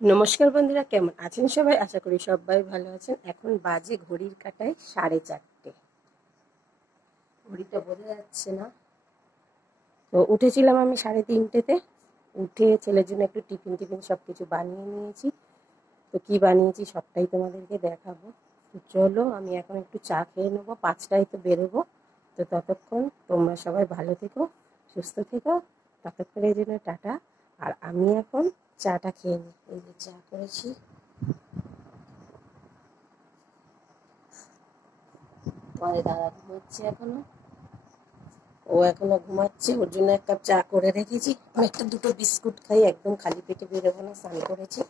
নমস্কার বন্ধুরা, কেমন আছেন সবাই? আশা করি সবাই ভালো আছেন। এখন বাজে ঘড়ির কাঁটায় 4:30। ঘড়িটা বোঝা যাচ্ছে না। তো উঠেছিলাম আমি 3:30-তে। উঠে ছেলের জন্য একটু টিফিন সব কিছু বানিয়ে নিয়েছি। তো কি বানিয়েছি সবটাই তোমাদেরকে দেখাবো। তো চলো, আমি এখন একটু চা খেয়ে নেবো, 5টায় তো বেরোবো। তো ততক্ষণ তোমরা সবাই ভালো থেকো, সুস্থ থেকো। ততক্ষণের জন্য টাটা। আর আমি এখন চাটা খেয়ে নিই। এই যে চা করেছি। তোমাদের দাদা ঘুমাচ্ছে এখনো, ও এখনো ঘুমাচ্ছে। ওর জন্য 1 কাপ চা করে রেখেছি। একটা দুটো বিস্কুট খাই, একদম খালি পেটে বেরোবো না, স্নান করেছি।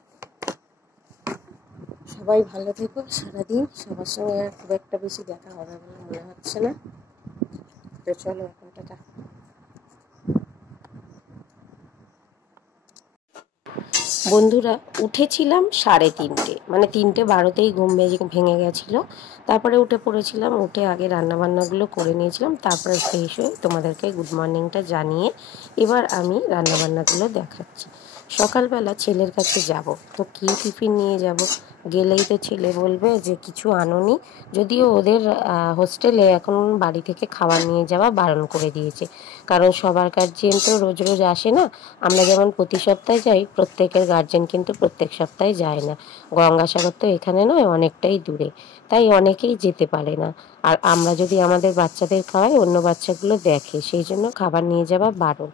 সবাই ভালো থেকো। সারাদিন সবার সঙ্গে আর খুব একটা বেশি দেখা হবে বলে মনে হচ্ছে না। তো চলো এখন টাটা। বন্ধুরা, উঠেছিলাম 3:30, মানে 3:12-তেই ঘুম ভেঙে গেছিলো। তারপরে উঠে পড়েছিলাম। উঠে আগে রান্নাবান্নাগুলো করে নিয়েছিলাম, তারপরে ফ্রেশ হয়ে তোমাদেরকে গুড মর্নিংটা জানিয়ে এবার আমি রান্নাবান্নাগুলো দেখাচ্ছি। সকালবেলা ছেলের কাছে যাব, তো কী টিফিন নিয়ে যাব? গেলেই তো ছেলে বলবে যে কিছু আনোনি। যদিও ওদের হোস্টেলে এখন বাড়ি থেকে খাবার নিয়ে যাওয়া বারণ করে দিয়েছে, কারণ সবার গার্জিয়ান তো রোজ রোজ আসে না। আমরা যেমন প্রতি সপ্তাহে যাই, প্রত্যেকের গার্জেন কিন্তু প্রত্যেক সপ্তাহে যায় না। গঙ্গাসাগর তো এখানে নয়, অনেকটাই দূরে, তাই অনেকেই যেতে পারে না। আর আমরা যদি আমাদের বাচ্চাদের খাওয়াই, অন্য বাচ্চাগুলো দেখে, সেই জন্য খাবার নিয়ে যাওয়া বারণ।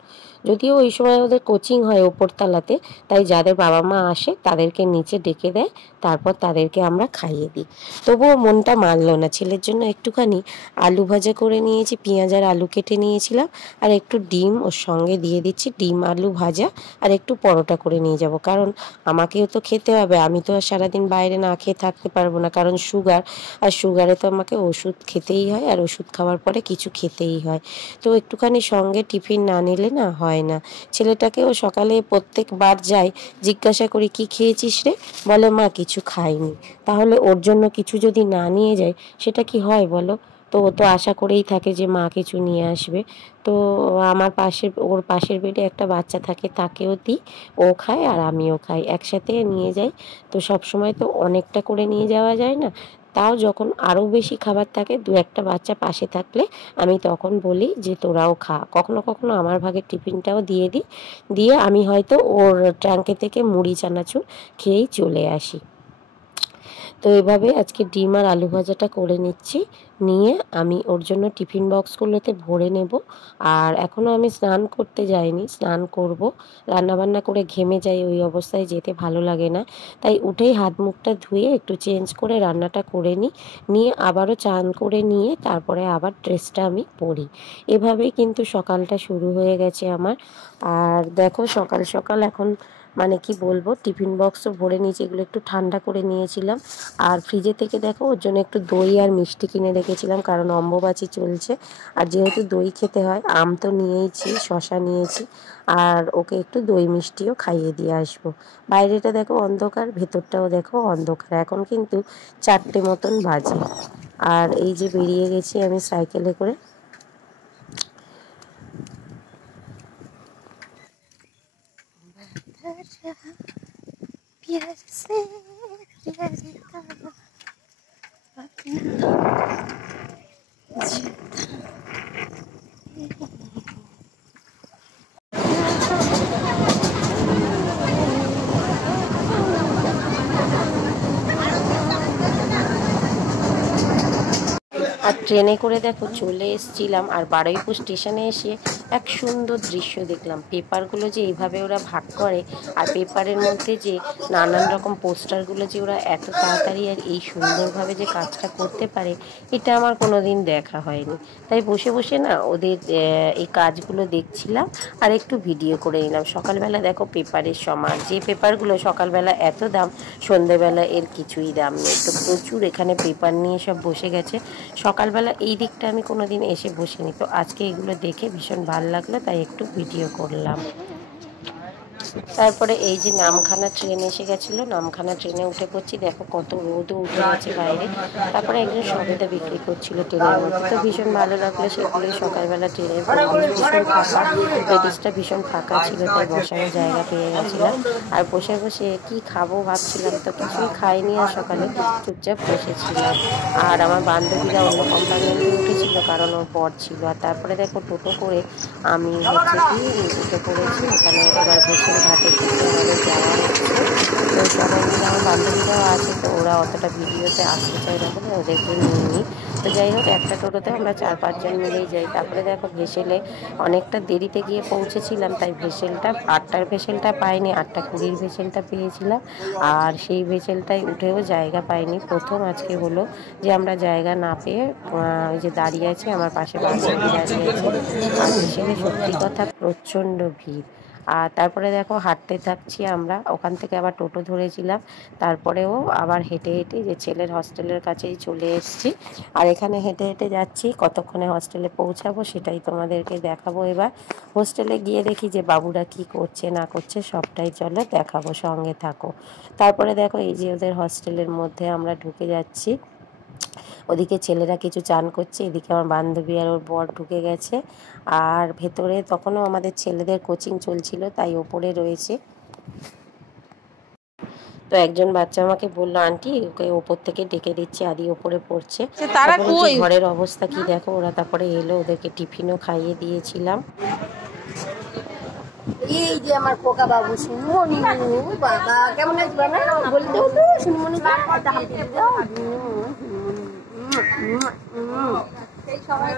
যদিও ওই সময় ওদের কোচিং হয় ওপরতলাতে, তাই যাদের বাবা মা আসে তাদেরকে নিচে ডেকে দেয়, তারপর তাদেরকে আমরা খাইয়ে দিই। তবুও মনটা মানলো না। ছেলের জন্য একটুখানি আলু ভাজা করে নিয়েছি, পেঁয়াজ আর আলু কেটে নিয়েছিলাম, আর একটু ডিম ওর সঙ্গে দিয়ে দিচ্ছি। ডিম আলু ভাজা আর একটু পরোটা করে নিয়ে যাব, কারণ আমাকেও তো খেতে হবে। আমি তো আর সারাদিন বাইরে না খেয়ে থাকতে পারবো না, কারণ সুগার, আর সুগারে তো আমাকে ওষুধ খেতেই হয়, আর ওষুধ খাওয়ার পরে কিছু খেতেই হয়। তো একটুখানি সঙ্গে টিফিন না নিলে না হয় না। ছেলেটাকেও সকালে প্রত্যেকবার যাই, জিজ্ঞাসা করি কি খেয়েছিস রে? বলে মা কিছু খাইনি। তাহলে ওর জন্য কিছু যদি না নিয়ে যাই, সেটা কি হয় বলো? তো ও তো আশা করেই থাকে যে মা কিছু নিয়ে আসবে। তো ওর পাশের বেডে একটা বাচ্চা থাকে, তাকেও দিই, ও খায় আর আমিও খাই, একসাথে নিয়ে যাই। তো সব সময় তো অনেকটা করে নিয়ে যাওয়া যায় না। তাও যখন আরও বেশি খাবার থাকে, 2-1টা বাচ্চা পাশে থাকলে আমি তখন বলি যে তোরাও খা। কখনো কখনো আমার ভাগের টিফিনটাও দিয়ে দিই, দিয়ে আমি হয়তো ওর ট্যাঙ্কে থেকে মুড়ি চানাচুর খেয়েই চলে আসি। তো এভাবে আজকে ডিম আর আলু ভাজাটা করে নিচ্ছি, নিয়ে আমি ওর জন্য টিফিন বক্সগুলোতে ভরে নেব। আর এখনও আমি স্নান করতে যাইনি, স্নান করব। রান্নাবান্না করে ঘেমে যাই, ওই অবস্থায় যেতে ভালো লাগে না। তাই উঠেই হাত মুখটা ধুয়ে একটু চেঞ্জ করে রান্নাটা করে নিই, নিয়ে আবারও চান করে নিয়ে তারপরে আবার ড্রেসটা আমি পরি। এভাবেই কিন্তু সকালটা শুরু হয়ে গেছে আমার। আর দেখো, সকাল সকাল এখন মানে কি বলবো, টিফিন বক্সও ভরে নিয়েছি, এগুলো একটু ঠান্ডা করে নিয়েছিলাম। আর ফ্রিজে থেকে দেখো ওর জন্য একটু দই আর মিষ্টি কিনে রেখেছিলাম, কারণ অম্বুবাচী চলছে। আর যেহেতু দই খেতে হয়, আম তো নিয়েইছি, শশা নিয়েছি, আর ওকে একটু দই মিষ্টিও খাইয়ে দিয়ে আসবো। বাইরেটা দেখো অন্ধকার, ভেতরটাও দেখো অন্ধকার। এখন কিন্তু 4টে মতন বাজে। আর এই যে বেরিয়ে গেছি আমি সাইকেলে করে। আর ট্রেনে করে দেখো চলে এসেছিলাম, আর বারুইপুর স্টেশনে এসে এক সুন্দর দৃশ্য দেখলাম। পেপারগুলো যে এইভাবে ওরা ভাগ করে, আর পেপারের মধ্যে যে নানান রকম পোস্টারগুলো যে ওরা এত তাড়াতাড়ি আর এই সুন্দরভাবে যে কাজটা করতে পারে, এটা আমার কোনো দিন দেখা হয়নি। তাই বসে বসে না ওদের এই কাজগুলো দেখছিলাম, আর একটু ভিডিও করে নিলাম। সকালবেলা দেখো পেপারের সমার, যে পেপারগুলো সকালবেলা এত দাম, সন্ধেবেলা এর কিছুই দাম নেই। তো প্রচুর এখানে পেপার নিয়ে সব বসে গেছে। সকালবেলা এই দিকটা আমি কোনো দিন এসে বসিনি, তো আজকে এগুলো দেখে ভীষণ ভালো লাগলো, তাই একটু ভিডিও করলাম। তারপরে এই যে নামখানা ট্রেন এসে গেছিলো, নামখানা ট্রেনে উঠে পড়ছি। দেখো কত রোদও উঠে গেছে বাইরে। তারপরে একজন সবেদা বিক্রি করছিল ট্রেনের মধ্যে, তো ভীষণ ভালো লাগলো সেগুলোই। সকালবেলা ট্রেনের পরিবেশ ভীষণ ফাঁকা, লেডিসটা ভীষণ ফাঁকা ছিল, তাই বসারও জায়গা পেয়ে গেছিলাম। আর বসে বসে কি খাবো ভাবছিলাম, তো কিছুই খাইনি আর সকালে চুপচাপ বসেছিলাম। আর আমার বান্ধবীরা অন্য কম্পার্টমেন্টে উঠেছিল, কারণ ওর বর ছিল। আর তারপরে দেখো টোটো করে আমি হচ্ছে কি উঠে পড়েছি এখানে। এবার ভেসেল ঘাটের দিকে আমাদের যাওয়া হচ্ছে। তো সবাই মিলে আমার বান্ধবীরাও আছে, তো ওরা অতটা ভিডিওতে আসতে চায় না বলে ওদেরকে নিয়ে নিই। তো যাই হোক, একটা টোটোতে আমরা 4-5 জন মিলেই যাই। তারপরে দেখো ভেসেলে অনেকটা দেরিতে গিয়ে পৌঁছেছিলাম, তাই ভেসেলটা 8টার ভেসেলটা পাইনি, 8টা 20 ভেসেলটা পেয়েছিলাম। আর সেই ভেসেলটায় উঠেও জায়গা পাইনি। প্রথম আজকে হলো যে আমরা জায়গা না পেয়ে ওই যে দাঁড়িয়ে আছে, আমার পাশে বান্ধবী দাঁড়িয়ে আছে। আর ভেসেলে সত্যি কথা প্রচণ্ড ভিড়। আর তারপরে দেখো হাঁটতে থাকছি আমরা, ওখান থেকে আবার টোটো ধরেছিলাম। তারপরেও আবার হেঁটে হেঁটে যে ছেলের হস্টেলের কাছেই চলে এসেছি। আর এখানে হেঁটে হেঁটে যাচ্ছি, কতক্ষণে হস্টেলে পৌঁছাবো সেটাই তোমাদেরকে দেখাবো। এবার হোস্টেলে গিয়ে দেখি যে বাবুরা কি করছে না করছে সবটাই চলো দেখাবো, সঙ্গে থাকো। তারপরে দেখো এই যে ওদের হস্টেলের মধ্যে আমরা ঢুকে যাচ্ছি। ওদিকে ছেলেরা কিছু চান করছে, এদিকে আমার বান্ধবী আর ওর বর ঢুকে গেছে। আর ভেতরে তখনও আমাদের ছেলেদের কোচিং চলছিল, তাই ওপরে রয়েছে। তো একজন বাচ্চা আমাকে বললো, আন্টি ওকে ওপর থেকে ডেকে দিচ্ছি, আদি ওপরে পড়ছে। তারপরে যে ঘরের অবস্থা কি দেখো, ওরা তারপরে এলো, ওদেরকে টিফিনও খাইয়ে দিয়েছিলাম। এই যে আমার খোকা বাবু শুনমনি, বাবা কেমন আছে বাবা বলতে হতো, শুনমনি সেই সবাই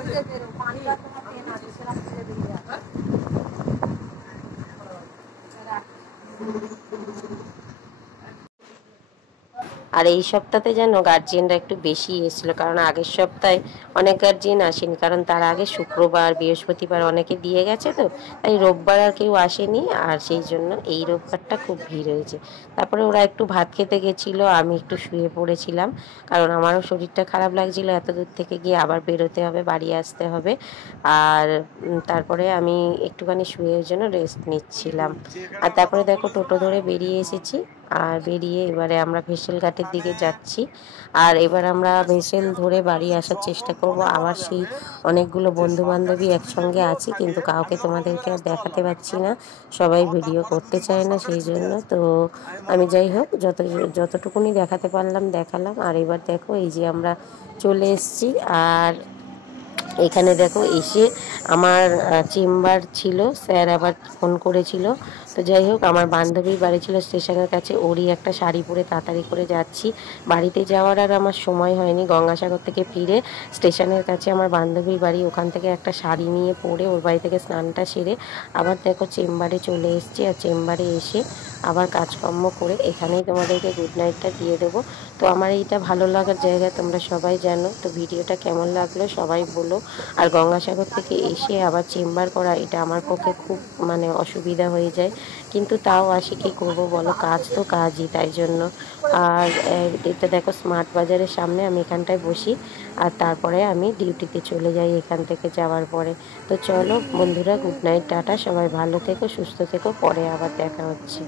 আর এই সপ্তাহে যেন গার্জিয়ানরা একটু বেশি এসেছিলো, কারণ আগের সপ্তাহে অনেক গার্জিয়ান আসেনি, কারণ তার আগে শুক্রবার বৃহস্পতিবার অনেকে দিয়ে গেছে, তো তাই রোববার আর কেউ আসেনি। আর সেই জন্য এই রোববারটা খুব ভিড় হয়েছে। তারপরে ওরা একটু ভাত খেতে গেছিলো, আমি একটু শুয়ে পড়েছিলাম, কারণ আমারও শরীরটা খারাপ লাগছিলো, এত দূর থেকে গিয়ে আবার বেরোতে হবে, বাড়ি আসতে হবে। আর তারপরে আমি একটুখানি শুয়ের জন্য রেস্ট নিচ্ছিলাম। আর তারপরে দেখো টোটো ধরে বেরিয়ে এসেছি। আর বেরিয়ে এবারে আমরা ভেসেল ঘাটের দিকে যাচ্ছি। আর এবার আমরা ভেসেল ধরে বাড়ি আসার চেষ্টা করব। আবার সেই অনেকগুলো বন্ধু বান্ধবী একসঙ্গে আছি, কিন্তু কাউকে তোমাদেরকে আর দেখাতে পারছি না, সবাই ভিডিও করতে চায় না, সেই জন্য। তো আমি যাই হোক যতটুকুনি দেখাতে পারলাম দেখালাম। আর এবার দেখো এই যে আমরা চলে এসেছি। আর এখানে দেখো এসে আমার চেম্বার ছিল, স্যার আবার ফোন করেছিল। তো যাই হোক, আমার বান্ধবীর বাড়ি ছিল স্টেশনের কাছে, ওরই একটা শাড়ি পরে তাড়াতাড়ি করে যাচ্ছি। বাড়িতে যাওয়ার আর আমার সময় হয়নি। গঙ্গাসাগর থেকে ফিরে স্টেশনের কাছে আমার বান্ধবীর বাড়ি, ওখান থেকে একটা শাড়ি নিয়ে পরে ওর বাড়ি থেকে স্নানটা সেরে আবার দেখো চেম্বারে চলে এসেছি। আর চেম্বারে এসে আবার কাজকর্ম করে এখানেই তোমাদেরকে গুড নাইটটা দিয়ে দেবো। তো আমার এইটা ভালো লাগার জায়গা, তোমরা সবাই জানো। তো ভিডিওটা কেমন লাগলো সবাই বলো। আর গঙ্গাসাগর থেকে এসে আবার চেম্বার করা, এটা আমার পক্ষে খুব মানে অসুবিধা হয়ে যায়, কিন্তু তাও আসি, কী করবো বলো, কাজ তো কাজই, তাই জন্য। আর এটা দেখো স্মার্ট বাজারের সামনে, আমি এখানটায় বসি। আর তারপরে আমি ডিউটিতে চলে যাই এখান থেকে যাওয়ার পরে। তো চলো বন্ধুরা, গুড নাইট, টাটা, সবাই ভালো থেকো, সুস্থ থেকো, পরে আবার দেখা হচ্ছে।